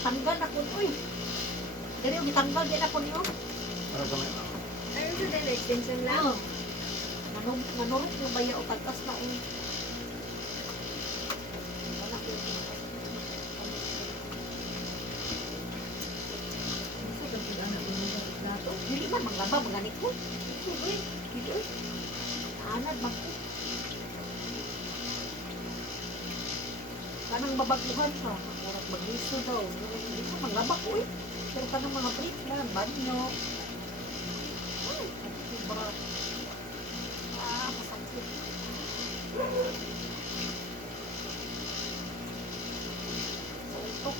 Katanggal na ko, uy. Dali yung gitanggal, di na ko niyo. Para sa may... Ayun sa dala, extension lang. Oo. Nanurot yung baya o tagkas na uy. Wala ko yung hindi man maglaba, maganit ko. Uy, dito uy. Anad, magko. Kanang babaguhan ka. Murag magliso daw. Hindi ka maglaba ko eh. Pero kanang mga break na, banyo. Ay, sobra. Masakit. Suntok.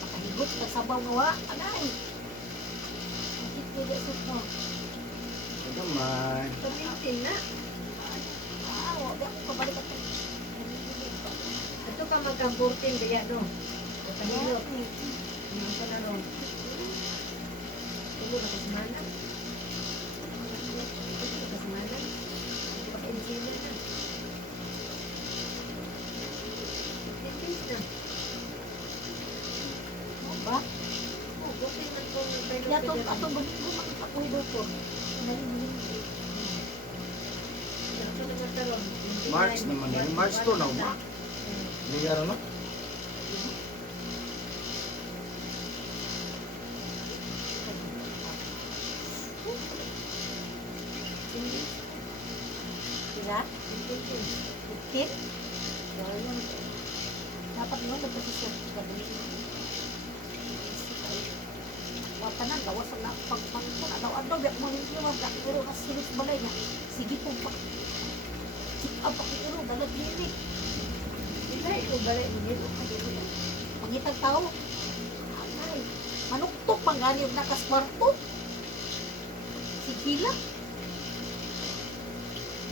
Makahigot ka sabaw nga, anay. Sakit ko dyan sa Ito may... Pag-18 na. wala ko kabalik at Ito ka magka-14 kaya no. Pagkahilot. Hindi ka na ron. Tulo na kasimana. Tulo na kasimana. Pagka-18 na. 15 days na. ba? Oh, buti man kung nagtayo Yato, ato ba ko makakuhi daw ko? March naman yan. March to na ba? Hindi ka no? Sila? 15? Dapat mo magpasisyon ka din. Wata na, gawas na pagpangkon. Adaw-adaw, biyak mo rin yung mga pero nasilis balay na. Sige po pa. Check up ako pero dalag linig. Hindi, ito balik mo dito. Pangitag tao. Ay, manuktok manggani yung nakaswarto. Sigila.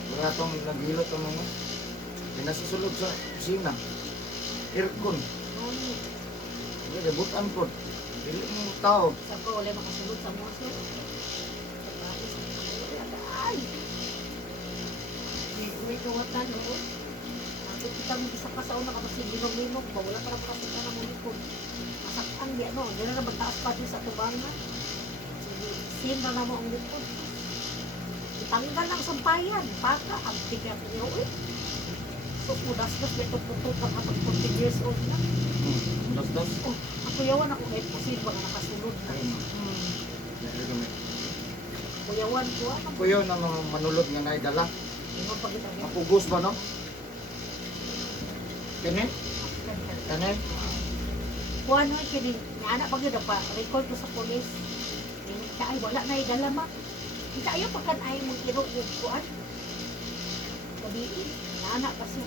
Wala itong naghilot ang mga. Pinasusulog sa kusina. Aircon. Hindi, debutan ko. Dili mo tao. Sa ko, wala makasunod sa mga so. Ay! May kawatan, no? Nato kita mo isa ka sa una ka masiginog-linog ba? Wala para makasik ka na mo likod. Masaktan di ano. Dila na magtaas pa din sa tubang na. Sin na mo ang likod. Itanggal ang sampayan. Baka, ang tigyan niyo eh. So, mudas-das, may tututot ka kapag 40 years old na. Das-das. Oh, ako yawan ako kahit posible na nakasunod na. Kuyawan ko ano? Kuyo na mga manulot nga naidala. Ano pag ito? Mapugos ba no? Kini? Kani? Kuha no, kini, anak pag yun pa, record ko sa polis. Ay, wala na idala ma. Hindi ayaw pagkan ay mong irog yung kuhan. Sabihin, na anak kasi.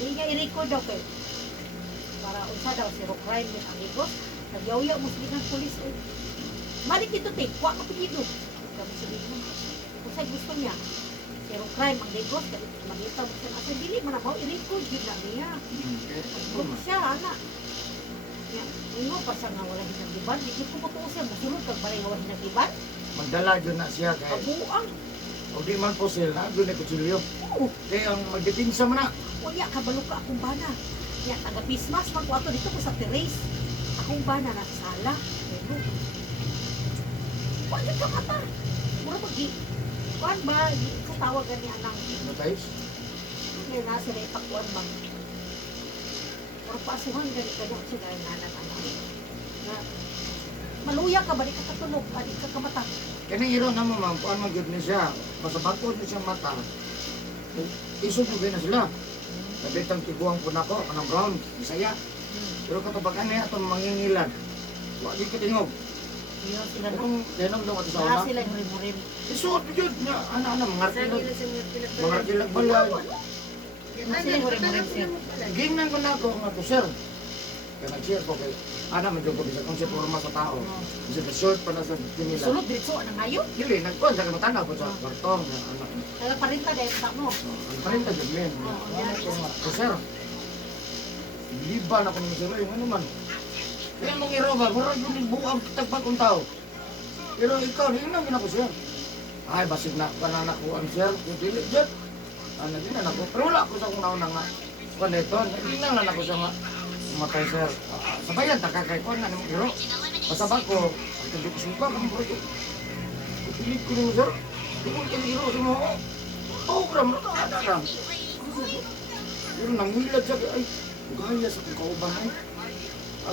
Hindi nga i-record daw kayo. Para unsa daw, zero crime din ang igos. Nagyaw-yaw mo sa ng polis. Malik dito, te, kuha ka pigido. Kami sabihin mo, kung sa'yo gusto niya, zero crime ang igos. Magita mo siya, kasi dili man ako, i-record yun na niya. Kung siya, anak. Ino pa siya nga wala hinagiban. Di ko po siya, masunod kag balay nga wala hinagiban. Magdala dyan na siya kay Kabuang. o di man po sila, doon ay kutsilyo. Oo. Kaya ang magdetinsa mo na. Unya, kabalo ka akong bana. Ya, taga-pismas, magkuha to dito ko sa terrace. Akong bana na sa sala. Pero, wala ka mata. Mura mag-i. Kuhan ba, sa tawag gani anang. Matayos? Ngayon na sila ipakuan bang. Mura pasuhan gani ka doon sila yung nanan-anan. Na, maluya ka ba, di ka katulog, di ka kamata. Kaya iro na mo ma'am, kuhan magyod niya siya. Basta bakod niya siyang mata. Isog mo na sila. Kapitang tiguang po na ko, anong brown, isaya. Pero kapag ano yan, itong mangingilan. Wagi ka tingog. Yun sila no. Itong denom daw ito sa Saka una. sila yung rim-rim. Isuot yun na, ano, mga Saan kilog. nila sa mga Mga kilag balay. Sila yung rim-rim sir. Gingnan ko na ako nga to, sir. Kaya nag-share ko kay, medyo ko bisa kung si forma sa tao. Kasi the short pa na sa pinila. Sulod dito na ngayon. Dili, nagkuhan sa kamatanaw ko sa kartong. Kaya parinta dahil sa mo. Ang parinta dyan, men. So, sir, liban ako ng sir, yung ano man. Kaya mong iroba, mura yung buang tagpag kong tao. Pero ikaw, hindi na ginako sir. Ay, basig na ka na nakuha sir. Dili, dyan. Ano, hindi na nakuha. Pero wala ko sa kung nauna nga. Kung ito, hindi na lang ako sa nga. Matay sir. Sabayan, takakay ko nga naman hero. Pasabag ko. Ang hindi ko suka, kami bro. Pilit ko nyo sir. Hindi ko kayo hero sa mga. Oo, gram, nakakada ka. Pero nangilad siya. Ay, gaya sa kong kauban ay.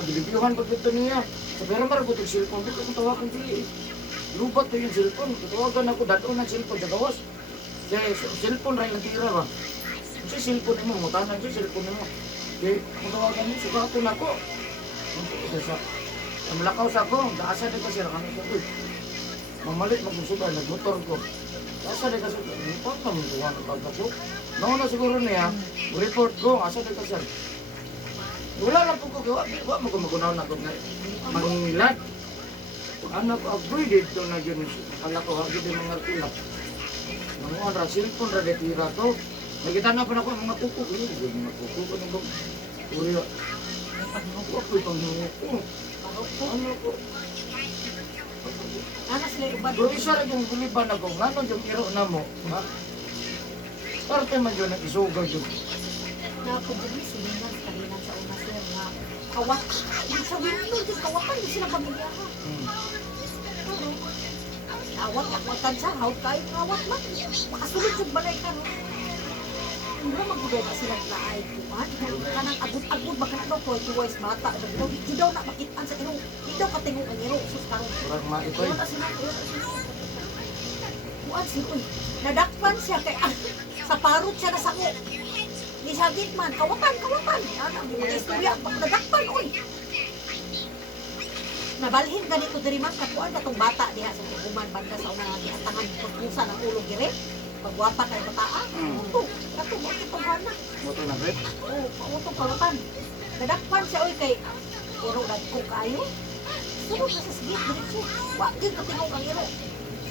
Dilipiyuhan pag ito niya. Sabi naman marag ko itong cellphone. Dito kong tawakan siya eh. Lubat to yung cellphone. Tatawagan ako dato ng cellphone sa gawas. Kaya cellphone rin natira ba? Kasi cellphone mo, mutanan siya cellphone mo. Kaya kung tawagan mo, sugaton ako. Malakaw sa ako, daasa din kasi kami ko. Mamalit magmusugan, nagmotor ko. Daasa din kasi, hindi pa naman tuwa ng pagkasok. Nauna siguro niya, report ko, asa din kasi. Wala lang po ko gawa, wala mo ko magunaw na ko na mangingilat. Anak ko, avoided to na yun. Kala ko, hagid yung mga tulak. Mga ra, cellphone ra detira to. Nakita na pa na ko ang mga kuko. Mga kuko ko nung uriya. Ako po'y panghungo ko. Ano ko? Ano sila ubad? Pero isa rin yung buliban ako. Ngayon yung iro na mo. Ha? Parte man yun ang isugaw yun. Napagdali silingan kahinan sa una sir nga kawat. Sa window, just kawakan, di sila pamilya ha. Awat, akwatan siya, hawt kayo ng awat man. Makasulod yung balay ka no. Hindi magbuday ba sila na ay kuman? Kanang agud-agud, baka na daw po, tuwais bata. Di daw na makitaan sa iro. Di daw katingong ang iro. Sus karong. Kurang maito Iro na sila, iro na sila. Kuan sila, uy. Nadakpan siya kay sa parot siya na sako. Di sagit man, kawatan. Ano, di mga istorya, pag nadakpan, uy. Nabalhin ganito diri man kakuan katong bata diha sa kuman banda sa una giatangan pusa ng ulo gire. Pagwapa kay bataa. Uto, kato mo kitong hana. Moto na rin. Oh, pauto kawatan. Nadakpan siya oy kay iro dagko kayo. Sunod na sa sigit diretso. Wa gyud katingog ang iro.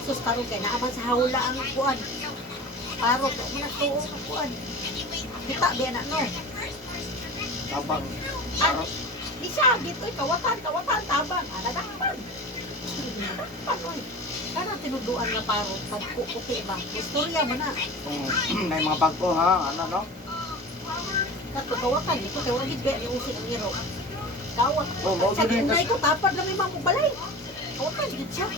Sus karon kay naaman sa hawla ang kuan. Parok mo na tuo ang kuan. Kita biya na no. Tabang. Ano? Di siya, dito, kawatan, tabang, nadakpan. Nadakpan, oy. Kana tinuduan na parang pagkukuti ba? Istorya mo na. May mga bagko ha, ano no? Kato, kawatan, dito, kaya wagid ba yung usin ang iro. Kawat. Oh, Sa din ginay ko, tapad lang yung mga balay. Kawatan, dito siya.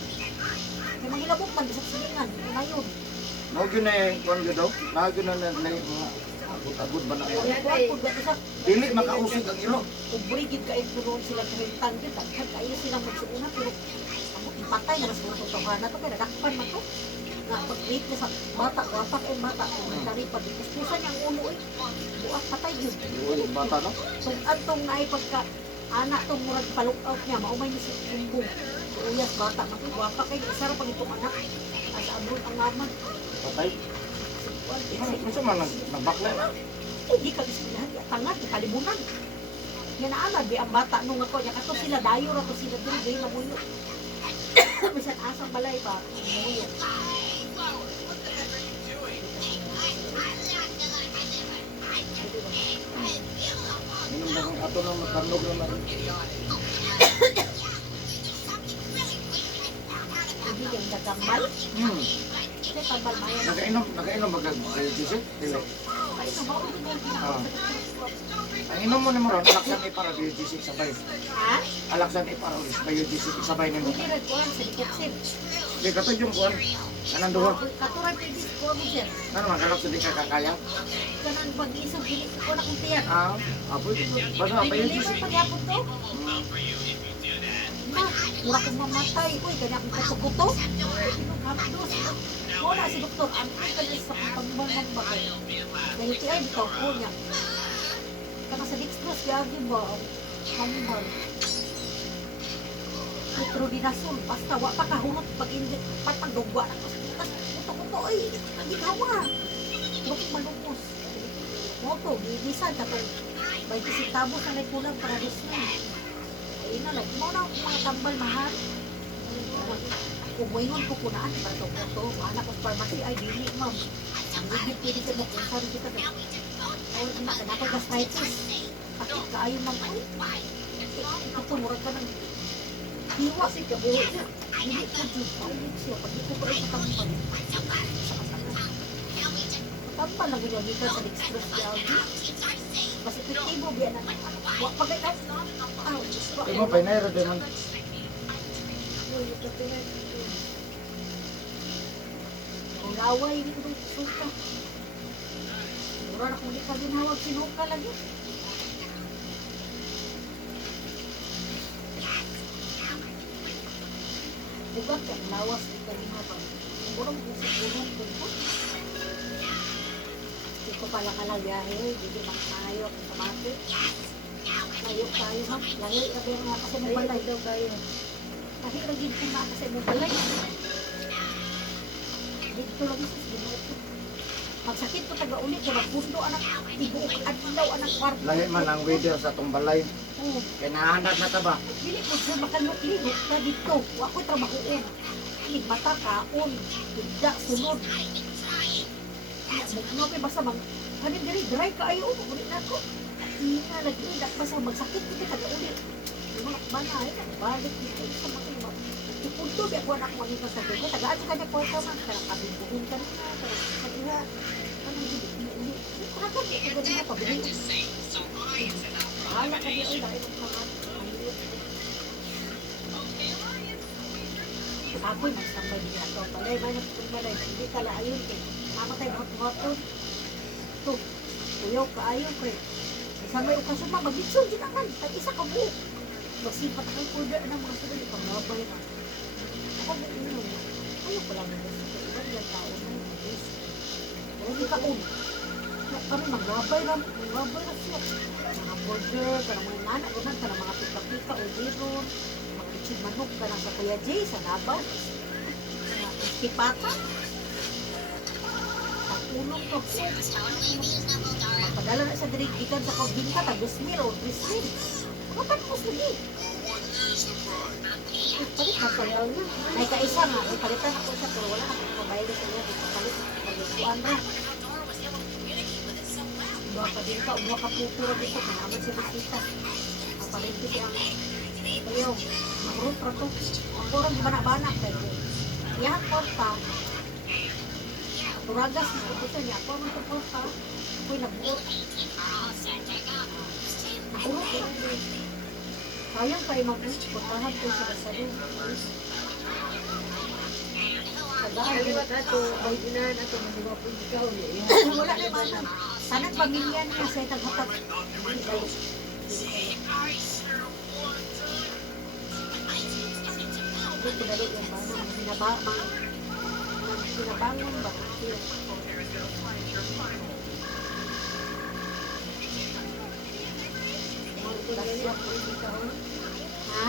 May mga hilabot man, sa silingan, na yun. Nagyo na yung kuwan yun daw. Nagyo na yung mga agud-agud ba na yun. Dili makausig ang iro. Kung brigid ka ito sila kahintan yun, daghan kayo silang magsuuna, pero ako ipatay na mas matutuhan na ito, kaya nadakpan man ito. Nga pag-rate niya sa bata, wapak yung bata, kung nagtari pa, dispusan niya ang ulo eh. Buak patay yun. Yung bata no? Kung atong na pagka, anak itong murag pa-lookout niya, maumay niya si Kumbong. Uyas bata, magwapak kayo, isa ra pag itong anak. Asa abroad ang naman. Patay. Masa man nagbakla na? Hindi ka bisbilahan, tangat, kalibunan. Yan na alad, ang bata nung ako, yan ato sila, dayo ra to sila, dili na muyo. Bisan asang balay ba, muyo. Yung dagang ato na matandog naman. Hindi yung nagambal. Kasi tambal mayan. Nagainom mag-disit? Dili. Ay, nabaw din mo Ah. Ang inom mo ni mo ron, alaksan ni para disit sabay. Ha? Alaksan ni para disit sabay ni mo. Hindi rin kuhan, sa likopsin. Di katod yung kuwan. Anong duha? Katuran pwede sa kuhan mo siya. Ano man, alaksan di ka kakaya? Kanang pag-isang gili ko na kung tiyan. Apoy. Basta pa yung Diliver disit. pagyapon to. Ma, mura kong mamatay. Uy, kanya akong kuto-kuto. Hapdos. Muna si doktor, ang kanya sa pagbangang bakay. Dahil kaya bitaw ko niya. Kana sa dextrose, kaya ba ang hambal. Metrodinasol, basta wa pa kahunot pag-indit, patagugwa na kasi kuto-kuto, ay, nagitawa. Luk malumos. Moto, bibisan, katong 20 centavos na nagkulang para dismo. Ay na, like, mo na mga tambal mahal. Kung moingon ko kunaan, para ito ko, anak ko pharmacy, ay, dili, ma'am. Hindi pwede ka mo kung saan kita. Ay, anak, anak ko gastritis. Pakit ka, ayaw, ma'am. Ay, ito, murag ka ng Hiwa si kabuhi na. Hindi ko dyan. Paulit siya. Pag di ko pa rin sa tambal. Sa katangan. Tambal na ginagin ka sa express jogging. Mas epektibo biya na. Wak pa kayo. Kaya mo, painayro din man. Ang laway hindi ko suka. Mura na kung di ka ginawag sinuka lagi. Bugat ka, lawas di ka ginawag. Mura mo kung sigurong ko. Hindi ko pala kalagahe, hindi makakayo ang kamati. Layo tayo ha, layo abi nga kasi may balay daw tayo. Kahit lagi ko nga kasi may balay. Dito lagi sa sinuko. Pagsakit ko taga-ulit, kaya magpundo anak, ibuok adlaw anak kwarto. Lahi man ang video sa itong balay. Oo. Kaya nahanap na ta ba? Dili ko siya makalukligot ka dito. Wa ko trabahoon. Inig mata kaon. Tugda, sunod. No, kay basta mag... Hanin diri, dry ka ayo. Ulit na ko. Nga, nag-idak basta magsakit ko ka ulit. Mga banay, balik dito sa mga ipunto, di ako anak maging kasabi ko. Tagaan sa kanya po ka man. Kaya kabibuhin ka na. Kaya kanya, ano, hindi. Kaya di ko ganyan pabili. Bahala ka di ay dahil ng mga ako'y magsambay din ako. Palay, may nagpagmalay. Hindi ka laayon eh. Mamatay hot-hoton. Ito, tuyaw ka ayon pre. Isang may okasyon ma, mag-itsyon din naman. Ay isa ka buo. Masipat ang kuda ng mga sabay. Pangabay na. Ako na ino. Ayaw ko lang nila sa ibang ilang tao na yung mag-is. Pero di ka kami maglabay lang. Maglabay lang siya. Mga burger, parang mga nana, ganun, parang mga pika-pika o liron. Mga lechon manok, parang sa Kuya Jay, sa Davao. Mga istipata. Ang unong ko. Magpadala na sa drink, ikan sa kagbinta, tagos mil o 3 mil. Makapagpos lagi. Palit na palaw na. Ay kaisa nga, ay palitan ako siya, pero wala ako mabayad sa iya. Palit, paglutuan na. Dua ka din ka, dua ka pupura dito, kanaman sa bisita. Papalit ko siya. Kaliyaw, magrut ra to. Ang kurang di banak-banak. Iyahan porta. Turagas na ito siya niya. Ako naman ito porta. Ako'y nag-urot. Nakurot lang. Sayang kayo mag-urot. Portahan ko sa basado. Ay, ba't ato, may inahan ato, masigaw po ikaw. Wala na man. Sanang pamilya niya sa itaghatag. Hindi ko dali yung sinabangon ba? Ha?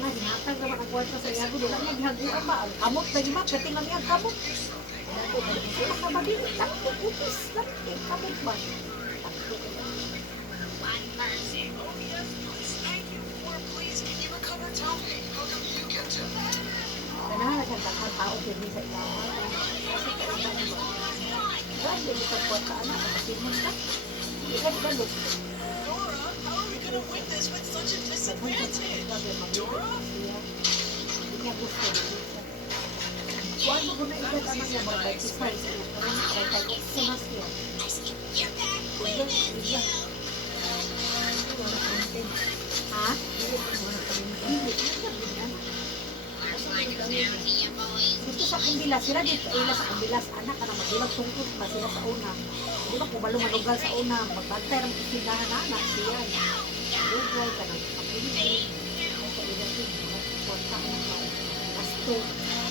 Nga, hinatag naman ang kwarta sa iyago. Wala na gihaguan ba? Ang kamot na di ba? Kating kami ang kamot. Sila ka ba din? Takto, upis. Takto, kamot ba? Takto. Kanahan siyang takang tao din sa ilawan. Kasi kailangan mo. Saan din itong kwarta anak? Kasi mo ka? Ikat ka look. Kuan mo na ikat anak niya mga 25. Karang nakatay ko sa mas niya. Ha? Hindi. Dito sa Kumbilas, sila dito ila sa Kumbilas, anak ka na magbilang tungkol pa sila sa una. Di ba kung balong malugal sa una, magbantay ang tindahan na anak siya. Lugal ka na kapili. Ay sa ila din, magpunta na ka. Gasto.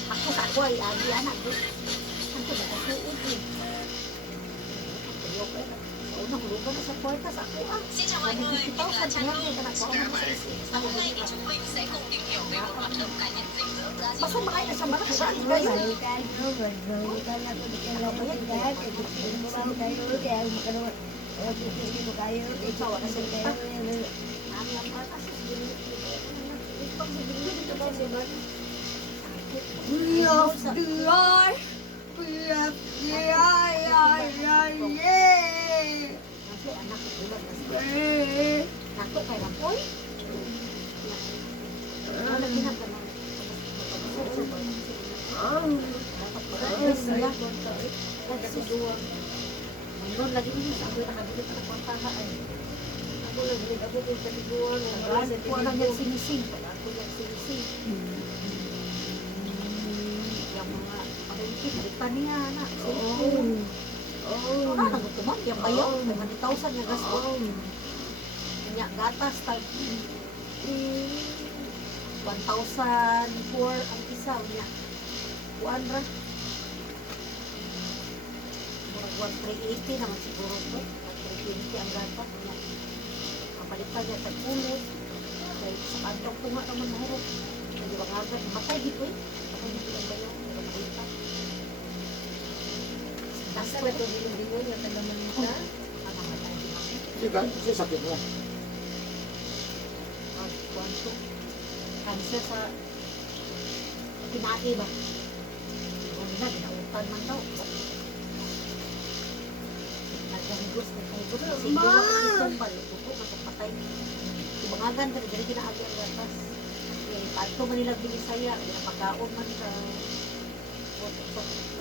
Ako sa ako ay agi anak ko. Ano ba kasuod eh. Sa una, hulugan na sa kwarta sa ako ah. Sabi ko, kita ko sa tiyan, ka na ko na sa isi. Basta makaya na sa malaki saan kayo. Ikaw na sa ita. Ang lamar kasi ipang sa bilyo dito ba si Bart? Kasi anak ko ulan kasi. Nato kay Rapoy. Wala ginagawa. Mayroon lagi mo sa ako nakabili pa ng kwartahan. Ako ko kaliguan. Ako lang yan sinising. Ako yan sinising. Yung mga pagkikit, balitan niya na. Cellphone. Wala na gutuman. Yung bayaw, 1,000 yung gasto. Kanya gatas, tag 1,004 ang isa. Kanya, 100. Murag 1,380 naman siguro ito. 1,320 ang gatas. Kanya, kapalitan niya tag-ulot. Dahil sa kantong tunga naman mahurot. Hindi ba nga agad, matay dito eh. Matay dito ang bayaw. Hindi ba makita. Basta na ito binibingon yung taga-Manita. Ano matay din ako. Kasi sakit mo. Kwanto. Cancer sa kinae ba? Kung nila, ginautan man daw. Nagahigos, nagahigos. Kasi hindi mo ang bal. Buko, matapatay. Ibangagan, dali kinaagi ang gatas. Pato man nila binisaya. Pinapagaon man sa...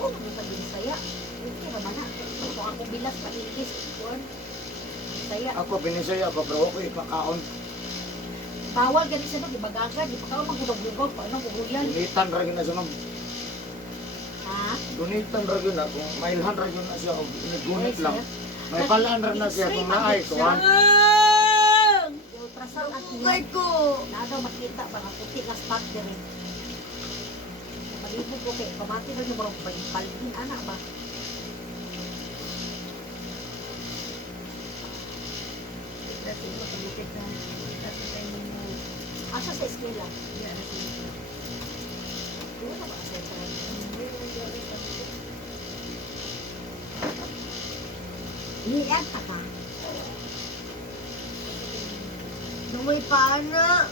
Oo, man sa binisaya. Okay, naman na. Kung ako bilas, paligis. Binisaya. Ako binisaya ako pero ako ipakaon. Bawal gani sa nung ibagagan, di pa ka magulog-lugog, paano guguyan? Gunitan ra gyud na siya no. Ha? Gunitan ra gyud na kung mailhan ra gyud na siya og gunit lang. May balaan ra na siya kung naay kuan. Yung ultrasound at Bukay ko! na daw makita ba nga puti nga spot dire. Malibog ko kay pamati na yung marong palpin anak ba? Dati mo, tumukit na. Dati tayo mo. Asa sa eskwela? Yan, Wala ba sa eskwela? Iyan ka ba? Dumoy pa na.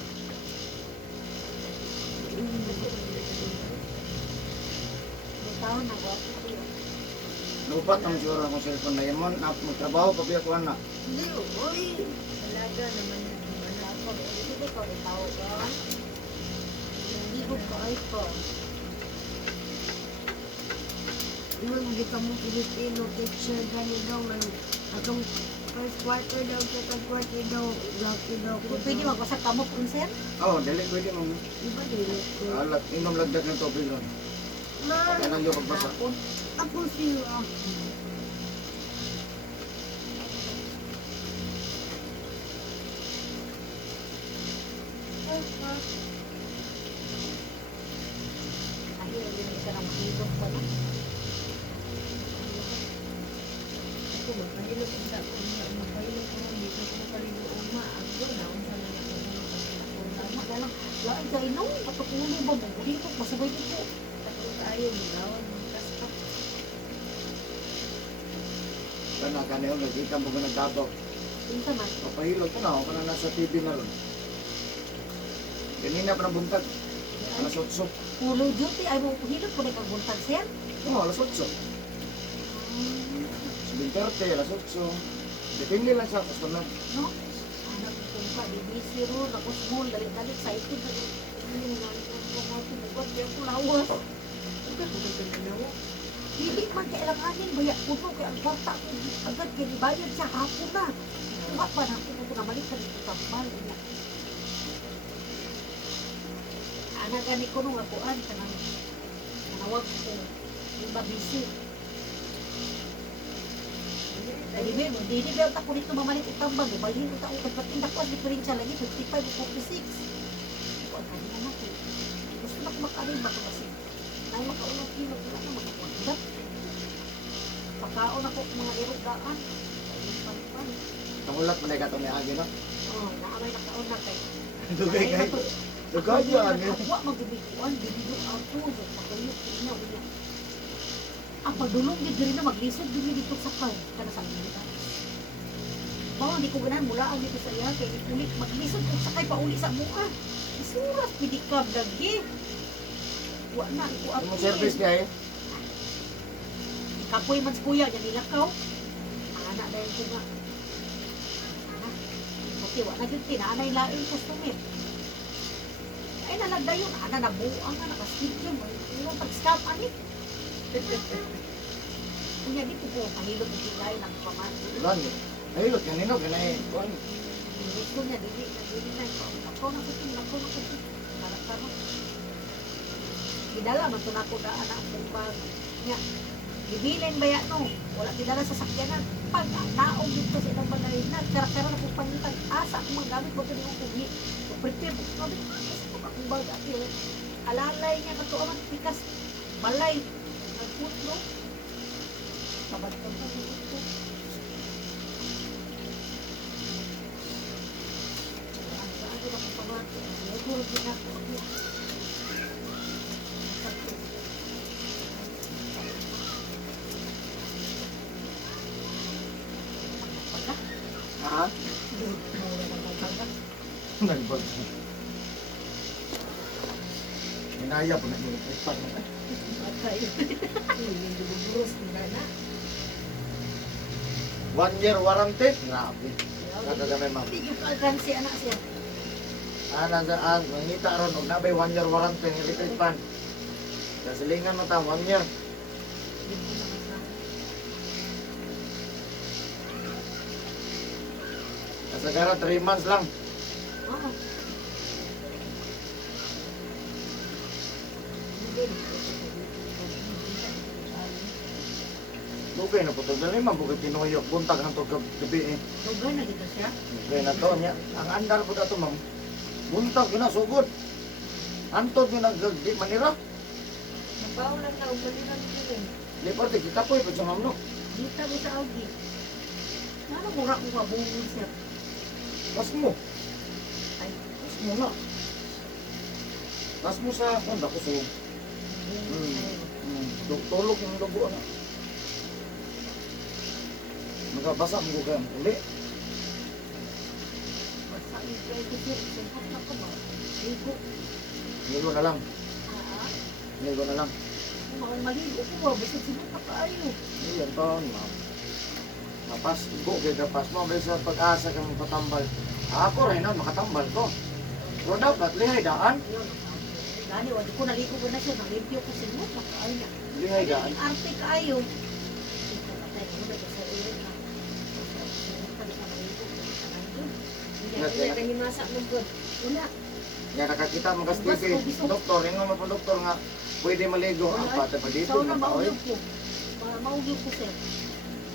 Bitaw na ba? Lupat ang sura akong cellphone na yun mo. Magtrabaho pa biya kuan na. Hindi, uy. Talaga naman yung Wala ko, hindi ko bitaw ba? Hindi ko ito. Nung di ka mo Pilipino, teacher gani daw man. Atong first quarter daw, second quarter daw, lucky daw ko. Pwede magbasa ka mo, Prinsen? Oh, dili pwede mo. Diba dili ko? Alat inom lagdag ng tubig ron. Ma, Kaya nang yung pagbasa. Hapon. ako siya. Ay, hindi ka na mahilog pa na. Ako magpahilot ang dako niya. Magpahilot ko nung dito ko nakaligo uma. Ako na, unsa na ako Tama na lang. Lain kayo nung patukunin ba mo? Dito, masabay dito. Ako tayo, magawan ng kasta. Kana kanayo nagita mo ko nagtabok. Pinta man. Papahilot ko na ako na nasa TV na ron. Ganina pa na buntag. Alas 8. Pulo duty ay mo hilot ko na kang buntag siya. Oo, alas 8. 7:30, alas 8. Depende lang sa kasunod. No? Anak ko pa, BBC ro, ako small, dalit-dalit, excited na rin. Ano nga, tumugod, di ako lawas. Hindi man kailanganin, baya puno kaya ang kwarta ko. Agad kinibayad siya hapon na. Tuwa pa na ako na malik sa dito tambal. Anak gani ko nung akuan, kanawag ko. Yung babisi. Hindi ba ako dito mamalik itambag. Balhin ko ako pagpatindak ko ang diferensya lagi. 55 o 46. Ito ang kanina natin. Gusto na ko makarimba ko kasi. Nang makaunang kilo ko na makapundat. Pagkaon ako mga irugaan. Pan-pan. Nangulat mo na ikaw may agi, no? Oh, naamay nakaon na kay. Dugay kay. Dugay yan. Wa magibikuan, dili ako. Pagkayo ko na ulit. Ang pagdulong din diri na maglisod din dito sa kay kana sa Amerika. Mao di ko ganan mula ang dito sa iya kay ulit maglisod ko sa kay pauli sa mua. Isuras pidikab lagi. Wa na ko Ano mo service niya eh? Kapoy man sa kuya, yan nilakaw. Anak dahil ko nga. Anak. tiwa na gyud tinanay lain customer. Ay nalagdayon ana nabuang nga nakaskidyo mo. Yung pag-scam ani. Kunya di ko kahilot ng tilay ng pamati. Lan. Ayun, kanino ganay kuan. Gusto niya dili na ako na kutin. Karakter. Gidala man to nako da anak kong bag. Nya. Gibilin ba yan no? Wala gidala sa sakyanan. Pag naong dito sa ilang bagay na karakter na kung pangitan asa kung magamit mo din yung kugi. So prepare mo. Sabi ko, gusto ka kung bag ati. Alalay niya kato aman pikas balay. Nagputlo. Kabagtan pa dito. Saan ko na kung pabati? Siguro din ako. Ha? Nagbag. Minaya po na yung ipan mo. One year warranty? Grabe. Nagagamay ma'am. Hindi yung alkansi anak siya. Nandaan, mangita ron, huwag na ba'y 1 year warranty ng electric fan. Kasilingan mo ta, 1 year. Kasagara, 3 months lang. Ah. Okay na po ito. Dali man, bukit tinuyok. Buntag ang ito gabi eh. Lugar na dito siya. Okay na to niya. Ang andar po ito, ma'am. Buntag, ginasugod. Antod yung nagdi manira. Nagpaulan na, umalinan ko rin. Di pa, kita po ipag sa ma'am, no? Dito mo sa Augie. Ano mura ko mabungin siya? Tas mo. Ay, Tas mo na. Tas mo sa kunda ko sa tulog yung lobo na. Magabasa mo ka uli. basta yung pwede siya. Sempot na ko ba? Ligo. Ligo na lang. Ah, Ligo na lang. kung maligo ko ba? Basta sinot na kaayo. Iyan taon, ma'am. Mapas, ibo kay kapas mo. May sa pag-asa kang patambal. Ako rin na, makatambal ko. Pero dapat, lihay daan. Yun. Gani, wadi ko naligo ko na siya. Nalimpyo ko sinot na kaayo niya. Lihay daan. Yung arte kaayo. Nahimasa mo po. Wala. Nga nakakita mo kas TV, doktor, yung mga pa doktor nga, pwede maligo. Ang pata pa dito, Sa una mga paoy. maugyog ko. Maugyog ko sir.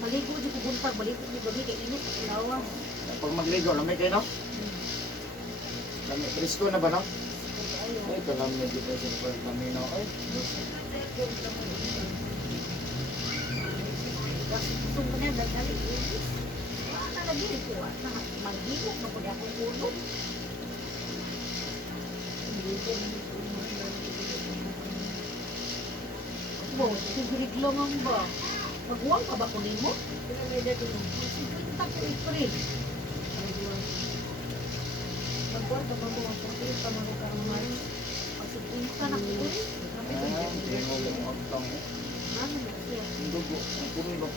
Maligo di ko buntag. Balik ko gabi kay init. Ilawa. Pag magligo, lamig kayo, no? Lamig, presko na ba, no? Ay, ito lamig dito sa Pertamino. Ay, Gusto mo niya dagdali. Wala na lagi ko. Magligo na po niya akong ulo. Wow, siguriglo lang ba? Maghuwang ka ba ko nimo? Siguriglo ko April. Maghuwang ka ba mo? Pagkakit ka mo ka naman. Pagsiguriglo ka na ko. hindi mo yung agtang. Ano na siya? Ang dugo, ang puno.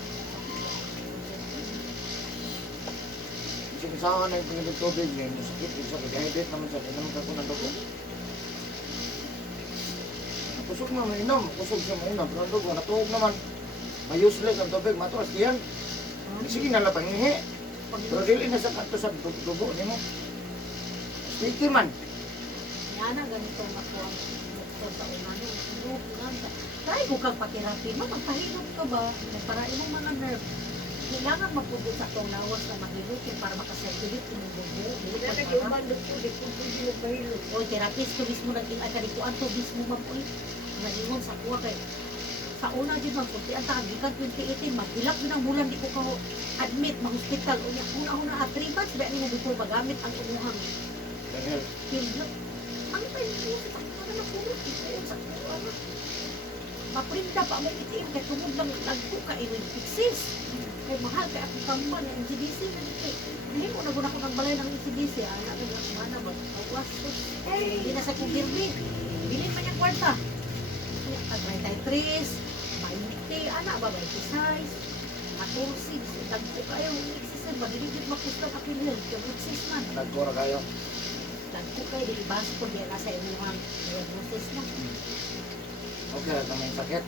Sinasawa na yung pinagod tubig niya, yung sakit, yung sakit, dehydrate naman siya, kaya naman kako ng dugo. Kusog na mainom, kusog siya mainom, pero ang dugo, natuhog naman. May useless ang tubig, maturas diyan. Sige na lang pangihi. Pero dili na sa kanto sa dugo niya mo. Sticky man. Yana ganito makuha doktor sa unano. Try ko kang patirapi mo, magpahilot ka ba? Para imong mga nerve. Kailangan magpugod sa tong lawas na maghilutin para makasirculate yung dugo. O, therapist ko mismo naging akarikuan to mismo mapoy. Nagingon sa kuha kay sa una din man kunti ang tagikan 2018 maghilak din ang bulan di ko ka admit ma-hospital unya una 3 months ba ni dito magamit ang umuhang pilot ang tayo sa ano na pulot sa ano maprinda pa mo itim kay tungod lang nagbuka iwin fixes kay mahal kay ako kamba ng NCDC na dito hindi mo naguna ko ng balay ng NCDC ana ko ng semana ba awas hindi na sa kumbirbi bilin man yung kwarta pag 33 mainit anak ba 26 14, dagko kayo, exercise ba, dili gid makustan apilin, kung exercise man. Nagkura kayo. Dagko kayo, dili base ko diyan nasa inyong diagnosis na. Okay ra ka may sakit.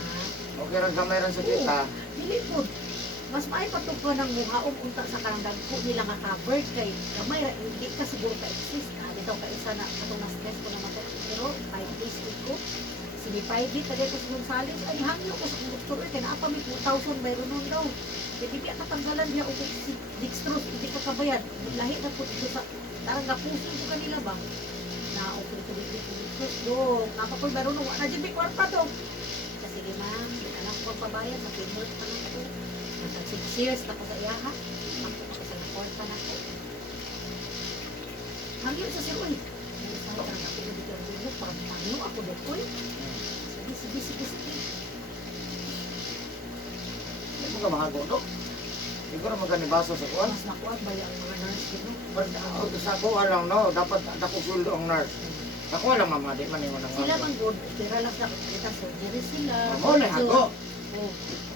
Ah, Okay ra ka mayroon sakit ha. dili po. Mas maay patok ko ng muhaong unta sa kanang dagko nila nga covered kay gamay ra hindi ka siguro ka exist. Dito ka isa na katong na stress ko na matok pero 5 days ko. Sige 5 days tagay ko sa Gonzales ay hangyo ko sa doktor kay naa pa may 2,000 mayroon nun daw. Kaya hindi ka tanggalan niya o si dextrose hindi ka kabayad. Lahi na po dito sa tarang gapuso ko kanila ba? Na okay ko dito dextrose do. Napakoy mayroon no na jud kwarta do. Sige ma'am, hindi ka lang pagpabayad sa payment pa lang ko. Nasa 6 years na ko sa iyaha. Ako ko sa kwarta na ko. Hangyo sa siroy. Sa tarang ako dito dito para ano ako dito. Sige. Hindi mo ka mahago no? Hindi ko na maganibaso sa kuwan. Mas nakuha ba yung mga nurse dito? Sa kuwan lang no, dapat ako suldo ang nurse. Ako lang mama, di man yung nang Sila man good, pero lang sa kita surgery sila. Mo na hago. Oh,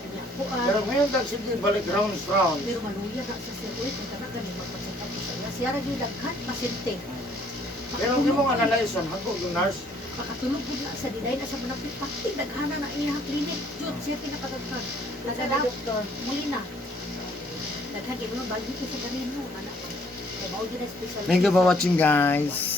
kanya kuan. Pero ngayon dag sige balik rounds. Pero maluya na sa siroy kung kana gani magpacheck-up sa iya. Siya ra gyud daghan pasyente. Pero hindi mo nga analyson, hago yung nurse. Pakatulog po na sa diday na sa manapit pati daghana na iya klinik. Jud siya pinakadaghan. Nagada doktor, muli na. Daghan gyud mo balik ko sa ganino ana. Kay mao gyud na special. Thank you for watching guys.